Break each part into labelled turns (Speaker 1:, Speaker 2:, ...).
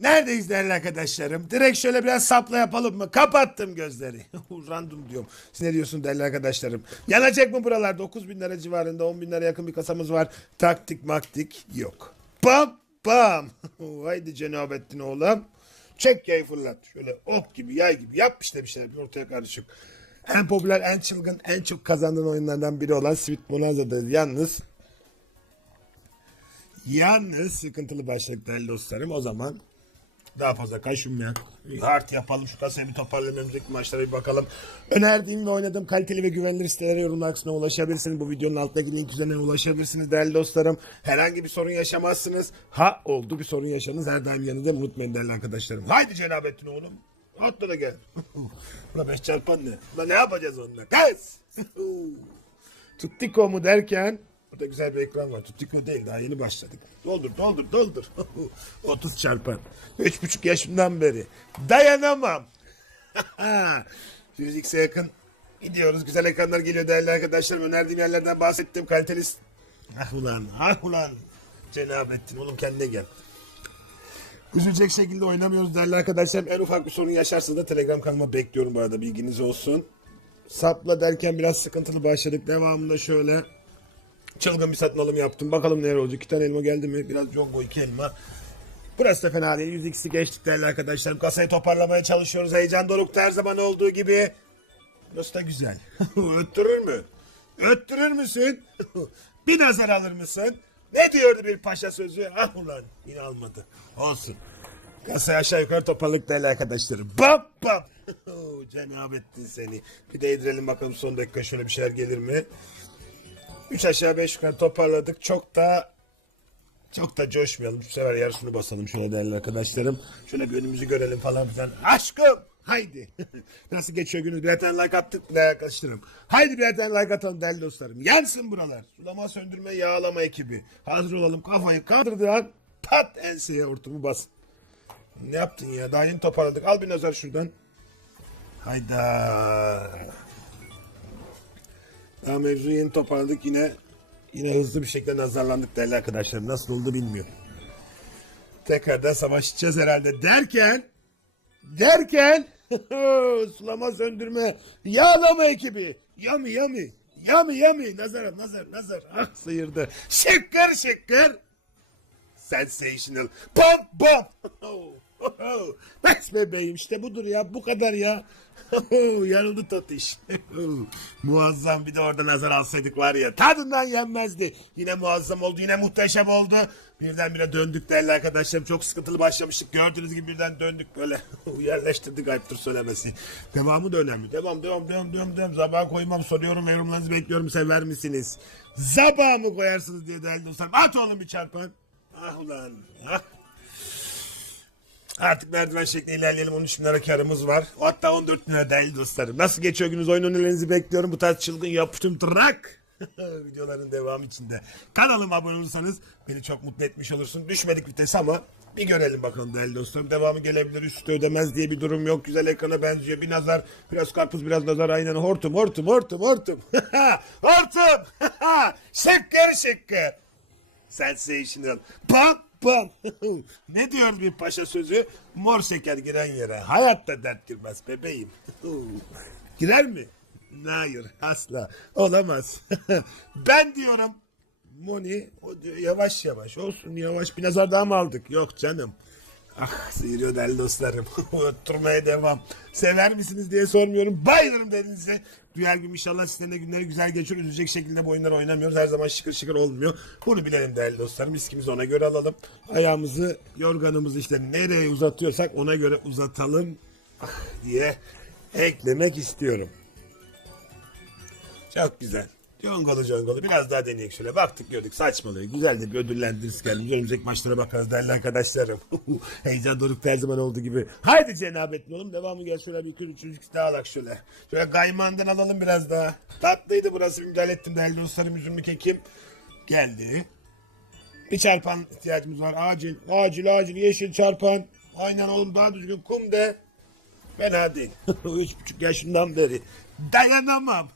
Speaker 1: Neredeyiz değerli arkadaşlarım? Direkt şöyle biraz sapla yapalım mı? Kapattım gözleri. Random diyorum. Siz ne diyorsun değerli arkadaşlarım? Yanacak mı buralar? 9 bin lira civarında 10 bin lira yakın bir kasamız var. Taktik maktik yok. Bam bam. Haydi Cenabettin oğlum. Çek yayı fırlat. Şöyle ok gibi yay gibi yap işte bir şeyler bir ortaya karışık. En popüler, en çılgın, en çok kazandığın oyunlardan biri olan Sweet Bonanza'dır. Yalnız Yalnız sıkıntılı başlık değerli dostlarım. O zaman daha fazla kaşınmayan hard yapalım. Şu kasayı bir toparlayalım. Önümüzdeki maçlara bir bakalım. Önerdiğim ve oynadığım kaliteli ve güvenilir sitelere yorumlar kısmına ulaşabilirsiniz. Bu videonun alttaki link üzerinden ulaşabilirsiniz değerli dostlarım. Herhangi bir sorun yaşamazsınız. Ha oldu bir sorun yaşadınız. Her daim yanında unutmayın değerli arkadaşlarım. Haydi Cenabettin oğlum. Atla da gel. Ulan beş çarpan ne? Ulan ne yapacağız onunla? Kız! Tuttiko mu derken burada güzel bir ekran var. Tuttiko değil daha yeni başladık. Doldur doldur doldur. 30 çarpan. 3,5 yaşımdan beri. Dayanamam. 100x'e yakın gidiyoruz. Güzel ekranlar geliyor değerli arkadaşlarım. Önerdiğim yerlerden bahsettim. Kaliteli... Ah ulan ah ulan. Cenabettin oğlum kendine gel. Üzülecek şekilde oynamıyoruz değerli arkadaşlarım. En ufak bir sorun yaşarsanız da Telegram kanalıma bekliyorum bu arada bilginiz olsun. Sapla derken biraz sıkıntılı başladık. Devamında şöyle çılgın bir satın alım yaptım. Bakalım neler olacak. İki tane elma geldi mi? Biraz jongo iki elma. Burası da fena değil. 100x'i geçtik değerli arkadaşlarım. Kasayı toparlamaya çalışıyoruz. Heyecan dorukta her zaman olduğu gibi. Burası da güzel. Öttürür mü? Öttürür müsün? bir nazar alır mısın? Ne diyordu bir paşa sözü? Ah ulan yine almadı. Olsun. Kasayı aşağı yukarı toparladık değerli arkadaşlarım. Bap bap. Cenabettin seni. Bir de indirelim bakalım son dakika şöyle bir şeyler gelir mi? Üç aşağı beş yukarı toparladık. Çok da çok da coşmayalım. Bu sefer yarısını basalım şöyle değerli arkadaşlarım. Şöyle bir önümüzü görelim falan filan. Aşkım! Haydi. Nasıl geçiyor gününüz? Birer tane like attık değerli arkadaşlarım. Haydi birer tane like atalım değerli dostlarım. Yansın buralar. Sulama söndürme yağlama ekibi. Hazır olalım kafayı kaldırdığı an pat enseye hortumu bas. Ne yaptın ya? Daha yeni toparladık. Al bir nazar şuradan. Hayda. Daha mevzuyu yeni toparladık. Yine yine hızlı bir şekilde nazarlandık değerli arkadaşlarım. Nasıl oldu bilmiyorum. Tekrardan savaşacağız herhalde derken derken sulama söndürme yağlama ekibi. Yami yami yami yami. Nazar nazar nazar. Ah sıyırdı. Şıkkır şıkkır. Sensational bam bam Bes bebeğim işte budur ya bu kadar ya. Yanıldı tatış. muazzam bir de orada nazar alsaydık var ya tadından yenmezdi. Yine muazzam oldu yine muhteşem oldu. Birdenbire döndük değerli arkadaşlarım. Çok sıkıntılı başlamıştık. Gördüğünüz gibi birden döndük böyle. Yerleştirdik ayıptır söylemesi. Devamı da önemli. Devam devam devam devam devam. Zabağ koymam soruyorum yorumlarınızı bekliyorum. Sever misiniz? Zabağ mı koyarsınız diye değerli dostlarım. At oğlum bir çarpan. Ah ulan. Ah. Artık merdiven şeklinde ilerleyelim. 13 bin lira karımız var. Hatta 14 bin lira değil dostlarım. Nasıl geçiyor gününüz? Oyun önerilerinizi bekliyorum. Bu tarz çılgın yapıştım trak. Videoların devamı içinde. Kanalıma abone olursanız beni çok mutlu etmiş olursun. Düşmedik vites ama bir görelim bakalım değerli dostlarım. Devamı gelebilir. Üstü ödemez diye bir durum yok. Güzel ekrana benziyor. Bir nazar. Biraz karpuz biraz nazar. Aynen hortum hortum hortum hortum. hortum. şıkkır şıkkır. Sensational. Bam bam. ne diyor bir paşa sözü? Mor şeker giren yere hayatta dert girmez bebeğim. Girer mi? Hayır asla olamaz. ben diyorum Moni o diyor, yavaş yavaş olsun yavaş bir nazar daha mı aldık? Yok canım. Ah sıyırıyor değerli dostlarım. Oturmaya devam. Sever misiniz diye sormuyorum. Bayılırım dedinize. Duyar gün inşallah sizin de günleri güzel geçiyor. Üzecek şekilde bu oyunları oynamıyoruz. Her zaman şıkır şıkır olmuyor. Bunu bilelim değerli dostlarım. Miskimizi ona göre alalım. Ayağımızı, yorganımızı işte nereye uzatıyorsak ona göre uzatalım ah, diye eklemek istiyorum. Çok güzel. Congolu congolu. Biraz daha deneyelim şöyle. Baktık gördük saçmalıyor. Güzel de bir ödüllendiririz kendimizi. Önümüzdeki maçlara bakarız değerli arkadaşlarım. Heyecan doruk her zaman olduğu gibi. Haydi cenabetli oğlum. Devamı gel şöyle bir tür üçüncü daha alak şöyle. Şöyle kaymandan alalım biraz daha. Tatlıydı burası. Müdahale ettim değerli dostlarım. Üzümlü kekim. Geldi. Bir çarpan ihtiyacımız var. Acil, acil, acil. Yeşil çarpan. Aynen oğlum daha düzgün kum de. Fena değil. Üç buçuk yaşından beri. Dayanamam.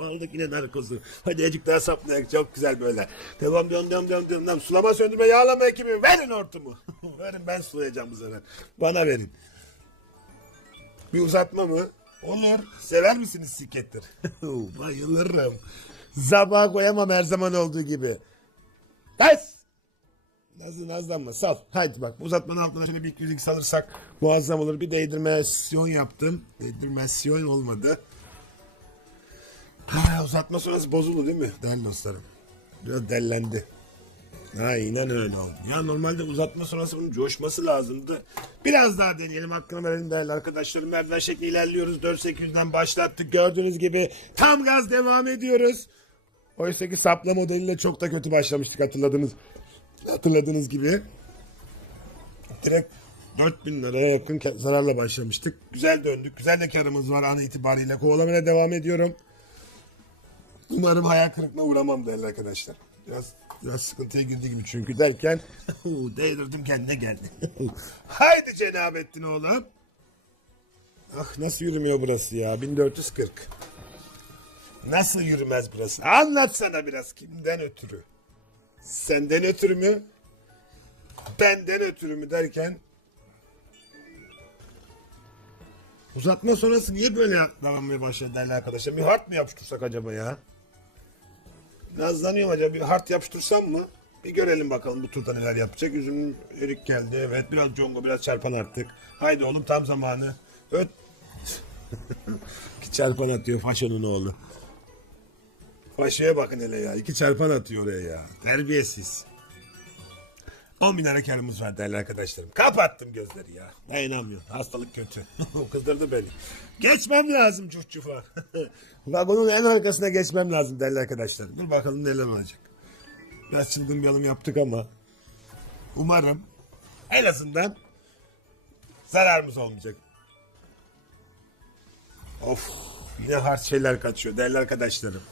Speaker 1: Aldık yine narkozu. Hadi azıcık daha saplayak. Çok güzel böyle. Devam devam devam devam devam. Sulama söndürme yağlama ekibi. Verin hortumu. verin ben sulayacağım bu sefer. Bana verin. Bir uzatma mı? Olur. Sever misiniz sikettir? Bayılırım. Zabağa koyamam her zaman olduğu gibi. Ters. Nazlı nazlanma sal. Haydi bak uzatmanın altına şöyle bir iki salırsak muazzam olur. Bir değdirmesyon yaptım. Değdirmesyon olmadı. Uzatma sonrası bozuldu değil mi? Değerli dostlarım. Biraz dellendi. Aynen öyle oldu. Ya normalde uzatma sonrası bunun coşması lazımdı. Biraz daha deneyelim. Hakkını verelim değerli arkadaşlarım. Merdiven şekli ilerliyoruz. 4.800'den başlattık. Gördüğünüz gibi tam gaz devam ediyoruz. Oysa ki sapla modeliyle çok da kötü başlamıştık hatırladınız. Hatırladığınız gibi. Direkt 4000 liraya yakın zararla başlamıştık. Güzel döndük. Güzel de karımız var an itibariyle. Kovalamaya devam ediyorum. Umarım hayal kırıklığına uğramam değerli arkadaşlar. Biraz biraz sıkıntıya girdi gibi çünkü derken değdirdim kendine geldi. Haydi Cenabettin oğlum. Ah nasıl yürümüyor burası ya 1440. Nasıl yürümez burası? Anlatsana biraz kimden ötürü? Senden ötürü mü? Benden ötürü mü derken Uzatma sonrası niye böyle davranmaya başladı değerli arkadaşlar? Bir hart mı yapıştırsak acaba ya? Nazlanıyorum acaba bir hart yapıştırsam mı? Bir görelim bakalım bu turda neler yapacak. Üzüm erik geldi evet biraz congo biraz çarpan attık. Haydi oğlum tam zamanı. Öt. İki çarpan atıyor Faşo'nun oğlu. Faşo'ya bakın hele ya. İki çarpan atıyor oraya ya. Terbiyesiz. 10 bin lira karımız var değerli arkadaşlarım. Kapattım gözleri ya. Ben inanmıyorum. Hastalık kötü. Kızdırdı beni. Geçmem lazım çuf çufa. Vagonun en arkasına geçmem lazım değerli arkadaşlarım. Dur bakalım neler olacak. Biraz çılgın bir alım yaptık ama umarım en azından zararımız olmayacak. Of yine hard şeyler kaçıyor değerli arkadaşlarım.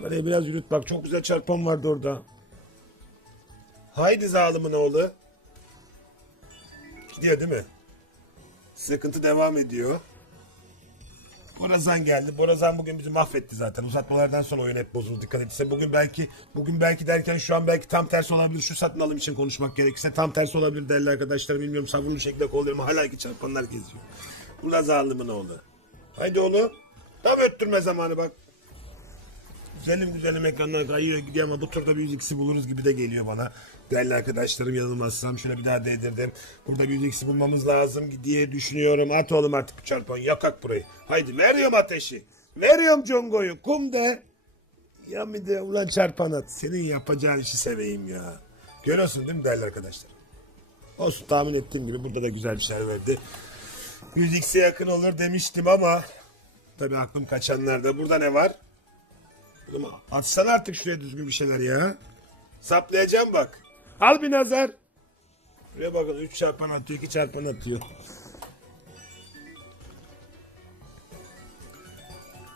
Speaker 1: Buraya biraz yürüt bak çok güzel çarpan vardı orada. Haydi zalimin oğlu. Gidiyor değil mi? Sıkıntı devam ediyor. Borazan geldi. Borazan bugün bizi mahvetti zaten. Uzatmalardan sonra oyun hep bozuldu. Dikkat etse bugün belki bugün belki derken şu an belki tam tersi olabilir. Şu satın alım için konuşmak gerekirse tam tersi olabilir değerli arkadaşlar. Bilmiyorum sabırlı şekilde kollarımı hala iki çarpanlar geziyor. Burada zalimin oğlu. Haydi oğlum. Tam öttürme zamanı bak. Güzelim güzelim ekranlar kayıyor gidiyor ama bu turda bir 100x'i buluruz gibi de geliyor bana. Değerli arkadaşlarım yanılmazsam şöyle bir daha değdirdim. Burada bir 100x'i bulmamız lazım diye düşünüyorum. At oğlum artık çarpan yakak burayı. Haydi veriyorum ateşi. Veriyorum congoyu kum de. Ya bir de ulan çarpan at. Senin yapacağın işi seveyim ya. Görüyorsun değil mi değerli arkadaşlar? Olsun tahmin ettiğim gibi burada da güzel bir şeyler verdi. 100x'e yakın olur demiştim ama tabii aklım kaçanlarda. Burada ne var? Atsana artık şuraya düzgün bir şeyler ya. Saplayacağım bak. Al bir nazar. Buraya bakın 3 çarpan atıyor 2 çarpan atıyor.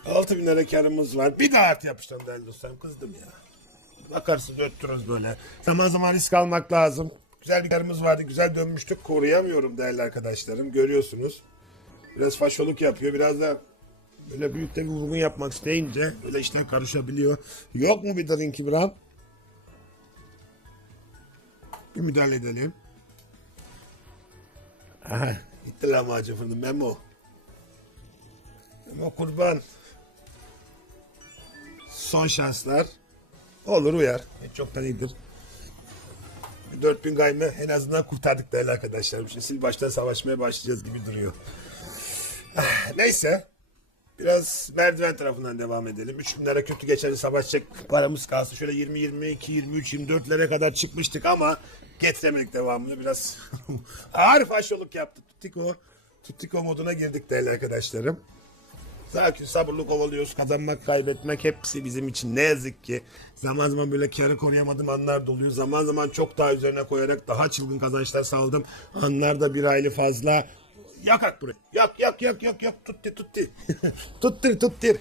Speaker 1: Altı bin lira karımız var. Bir daha at yapıştım değerli dostlarım. Kızdım ya. Bakarsınız öttürürüz böyle. Zaman zaman risk almak lazım. Güzel bir karımız vardı. Güzel dönmüştük. Koruyamıyorum değerli arkadaşlarım. Görüyorsunuz. Biraz faşoluk yapıyor. Biraz da böyle büyük de bir vurgun yapmak isteyince böyle işler karışabiliyor. Yok mu bir drink İbrahim? Bir müdahale edelim. Aha, gitti lahmacun fırını Memo. Memo kurban. Son şanslar. Olur uyar. Hiç çoktan iyidir. Bir 4000 gaymı en azından kurtardık değerli arkadaşlar. Şimdi sil baştan savaşmaya başlayacağız gibi duruyor. Ah, Neyse. Biraz merdiven tarafından devam edelim. 3000 lira kötü geçen savaşacak paramız kalsın. Şöyle 20, 22, 23, 24'lere kadar çıkmıştık ama getiremedik devamını. Biraz ağır faşoluk yaptı. Tutiko, Tutiko moduna girdik değerli arkadaşlarım. Sakin sabırlı kovalıyoruz. Kazanmak, kaybetmek hepsi bizim için ne yazık ki. Zaman zaman böyle karı koruyamadığım anlar da oluyor. Zaman zaman çok daha üzerine koyarak daha çılgın kazançlar sağladım. Anlar da bir aylı fazla. Yakak burayı. Yak yak yak yak yak. Tutti tutti. tuttir tuttir.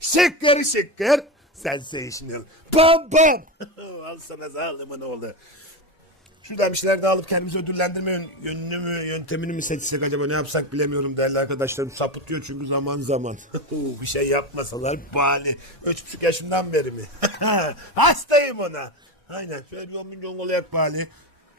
Speaker 1: şıkkır şıkkır. Sensational. Pam pam. Al sana zalimin oğlu. Şuradan bir şeyler daha alıp kendimizi ödüllendirme yön- yönünü mü, yöntemini mi seçsek acaba ne yapsak bilemiyorum değerli arkadaşlarım. Sapıtıyor çünkü zaman zaman. bir şey yapmasalar bari. Üç buçuk yaşından beri mi? Hastayım ona. Aynen şöyle bir on milyon olayak bari.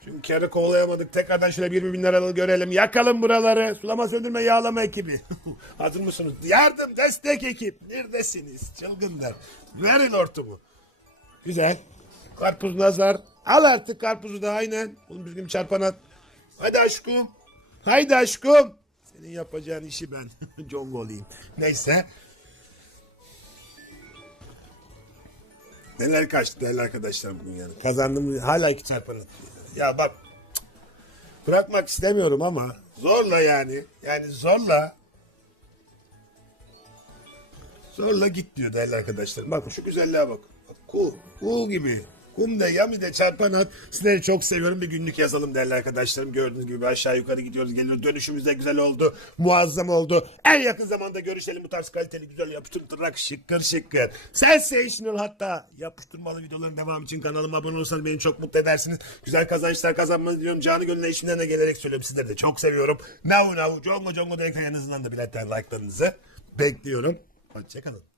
Speaker 1: Çünkü kere kovalayamadık. Tekrardan şöyle bir bin liralık görelim. Yakalım buraları. Sulama söndürme yağlama ekibi. Hazır mısınız? Yardım destek ekip. Neredesiniz? Çılgınlar. Verin hortumu. Güzel. Karpuz nazar. Al artık karpuzu da aynen. Oğlum düzgün çarpan at. Hadi aşkım. Haydi aşkım. Senin yapacağın işi ben. John olayım. Neyse. Neler kaçtı değerli arkadaşlar bugün yani. Kazandım hala iki çarpan atıyor. Ya bak bırakmak istemiyorum ama zorla yani. Yani zorla Zorla git diyor değerli arkadaşlar. Bakın şu güzelliğe bak. bak ku, ku gibi. Kum de yami de çarpan at. Sizleri çok seviyorum. Bir günlük yazalım değerli arkadaşlarım. Gördüğünüz gibi aşağı yukarı gidiyoruz. Geliyoruz. Dönüşümüz de güzel oldu. Muazzam oldu. En yakın zamanda görüşelim. Bu tarz kaliteli güzel yapıştırdırak şıkkır şıkkır. Sensational hatta yapıştırmalı videoların devamı için kanalıma abone olursanız beni çok mutlu edersiniz. Güzel kazançlar kazanmanızı diliyorum. Canı gönlüne işimden de gelerek söylüyorum. Sizleri de çok seviyorum. Navu navu congo congo direkt yanınızdan da biletten like'larınızı bekliyorum. Hoşçakalın.